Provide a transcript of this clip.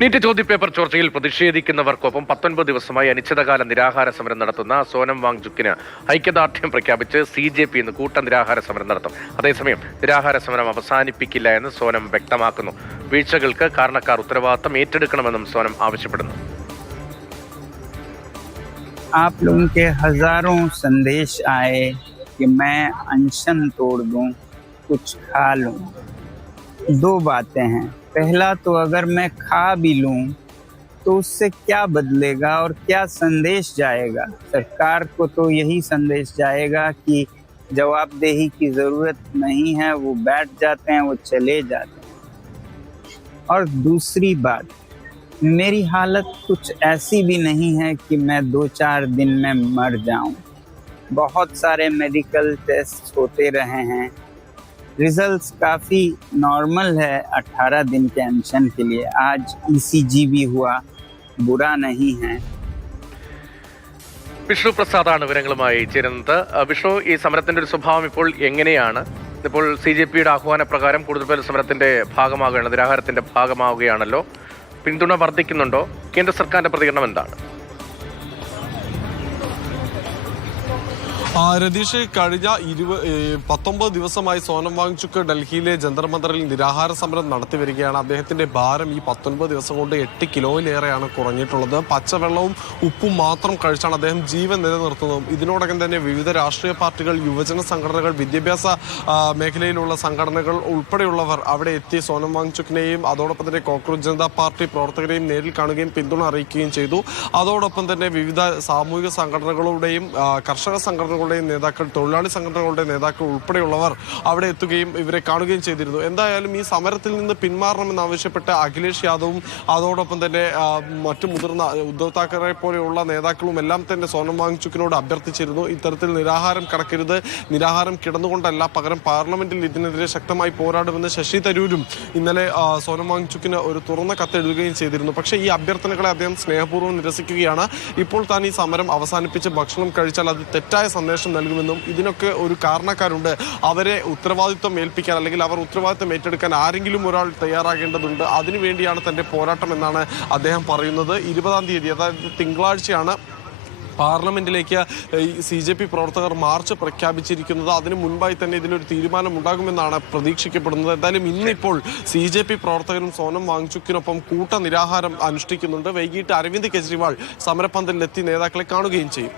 NEET ചോദ്യപേപ്പർ ചോർച്ചയിൽ പ്രതിഷേധിക്കുന്നവർക്കൊപ്പം 19 ദിവസമായി അനിശ്ചിതകാല നിരാഹാര സമരം നടത്തുന്ന സോനം വാങ്ചുക്കിന് ഐക്യദാർഢ്യം പ്രഖ്യാപിച്ച് CJP ഇന്ന് കൂട്ട നിരാഹാര സമരം നടത്തും. അതേസമയം നിരാഹാര സമരം അവസാനിപ്പിക്കില്ല എന്ന് സോനം വ്യക്തമാക്കുന്നു. വീഴ്ചകൾക്ക് കാരണക്കാർ ഉത്തരവാദിത്തം ഏറ്റെടുക്കണമെന്നും സോനം ആവശ്യപ്പെടുന്നു. आप लोगों के हजारों संदेश आए कि मैं अनशन तोड़ दूं, कुछ खा लूं. दो बातें हैं. पहला तो अगर मैं खा भी लूं तो उससे क्या बदलेगा और क्या संदेश जाएगा? सरकार को तो यही संदेश जाएगा कि जवाबदेही की ज़रूरत नहीं है, वो बैठ जाते हैं, वो चले जाते हैं. और दूसरी बात, मेरी हालत कुछ ऐसी भी नहीं है कि मैं 2-4 दिन में मर जाऊं. बहुत सारे मेडिकल टेस्ट होते रहे हैं, रिजल्ट्स काफ़ी नॉर्मल है 18 दिन के अनशन के लिए. आज ECG भी हुआ, बुरा नहीं है. വിഷ്ണു പ്രസാദാണ് വിവരങ്ങളുമായി ചേരുന്നത്. വിഷ്ണു, ഈ സമരത്തിന്റെ ഒരു സ്വഭാവം ഇപ്പോൾ എങ്ങനെയാണ്? ഇപ്പോൾ CJPയുടെ ആഹ്വാനപ്രകാരം കൂടുതൽ പേർ സമരത്തിന്റെ ഭാഗമാവുകയാണ്, നിരാഹാരത്തിന്റെ ഭാഗമാവുകയാണല്ലോ. പിന്തുണ വർദ്ധിക്കുന്നുണ്ടോ? കേന്ദ്ര സർക്കാരിന്റെ പ്രതികരണം എന്താണ്? രതീഷ്, കഴിഞ്ഞ 19 ദിവസമായി സോനം വാങ്ചുക്ക് ഡൽഹിയിലെ ജന്തർ മന്ദറിൽ നിരാഹാര സമരം നടത്തി വരികയാണ്. അദ്ദേഹത്തിന്റെ ഭാരം ഈ 19 ദിവസം കൊണ്ട് 8 കിലോയിലേറെയാണ് കുറഞ്ഞിട്ടുള്ളത്. പച്ചവെള്ളവും ഉപ്പും മാത്രം കഴിച്ചാണ് അദ്ദേഹം ജീവൻ നിലനിർത്തുന്നതും. ഇതിനോടകം തന്നെ വിവിധ രാഷ്ട്രീയ പാർട്ടികൾ, യുവജന സംഘടനകൾ, വിദ്യാഭ്യാസ മേഖലയിലുള്ള സംഘടനകൾ ഉൾപ്പെടെയുള്ളവർ അവിടെ എത്തി സോനം വാങ്ചുക്കിനെയും അതോടൊപ്പം തന്നെ കോക്രോച്ച് ജനതാ പാർട്ടി പ്രവർത്തകരെയും നേരിൽ കാണുകയും പിന്തുണ അറിയിക്കുകയും ചെയ്തു. അതോടൊപ്പം തന്നെ വിവിധ സാമൂഹിക സംഘടനകളുടെയും കർഷക സംഘടനകളുടെയും നേതാക്കൾ, തൊഴിലാളി സംഘടനകളുടെ നേതാക്കൾ ഉൾപ്പെടെയുള്ളവർ അവിടെ എത്തുകയും ഇവരെ കാണുകയും ചെയ്തിരുന്നു. എന്തായാലും ഈ സമരത്തിൽ നിന്ന് പിന്മാറണമെന്നാവശ്യപ്പെട്ട് അഖിലേഷ് യാദവും അതോടൊപ്പം തന്നെ മറ്റു മുതിർന്ന ഉദ്ധവ് താക്കറെ പോലെയുള്ള നേതാക്കളും എല്ലാം തന്നെ സോനം വാങ്ചുക്കിനോട് അഭ്യർത്ഥിച്ചിരുന്നു. ഇത്തരത്തിൽ നിരാഹാരം കിടക്കരുത്, നിരാഹാരം കിടന്നുകൊണ്ടല്ല, പകരം പാർലമെന്റിൽ ഇതിനെതിരെ ശക്തമായി പോരാടുമെന്ന് ശശി തരൂരും ഇന്നലെ സോനം വാങ്ചുക്കിന് ഒരു തുറന്ന കത്ത് എഴുതുകയും ചെയ്തിരുന്നു. പക്ഷേ ഈ അഭ്യർത്ഥനകളെ അദ്ദേഹം സ്നേഹപൂർവ്വം നിരസിക്കുകയാണ്. ഇപ്പോൾ താൻ ഈ സമരം അവസാനിപ്പിച്ച് ഭക്ഷണം കഴിച്ചാൽ അത് തെറ്റായ സന്ദേശം നൽകുമെന്നും ഇതിനൊക്കെ ഒരു കാരണക്കാരുണ്ട്, അവരെ ഉത്തരവാദിത്വം ഏൽപ്പിക്കാൻ അല്ലെങ്കിൽ അവർ ഉത്തരവാദിത്വം ഏറ്റെടുക്കാൻ ആരെങ്കിലും ഒരാൾ തയ്യാറാകേണ്ടതുണ്ട്, അതിനുവേണ്ടിയാണ് തന്റെ പോരാട്ടം എന്നാണ് അദ്ദേഹം പറയുന്നത്. 20-ാം തീയതി, അതായത് തിങ്കളാഴ്ചയാണ് പാർലമെന്റിലേക്ക് CJP പ്രവർത്തകർ മാർച്ച് പ്രഖ്യാപിച്ചിരിക്കുന്നത്. അതിനു മുൻപായി തന്നെ ഇതിനൊരു തീരുമാനം ഉണ്ടാകുമെന്നാണ് പ്രതീക്ഷിക്കപ്പെടുന്നത്. എന്തായാലും ഇന്നിപ്പോൾ CJP പ്രവർത്തകരും സോനം വാങ്ചുക്കിനൊപ്പം കൂട്ട നിരാഹാരം അനുഷ്ഠിക്കുന്നുണ്ട്. വൈകിട്ട് അരവിന്ദ് കെജ്രിവാൾ സമരപന്തലിലെത്തി നേതാക്കളെ കാണുകയും ചെയ്യും.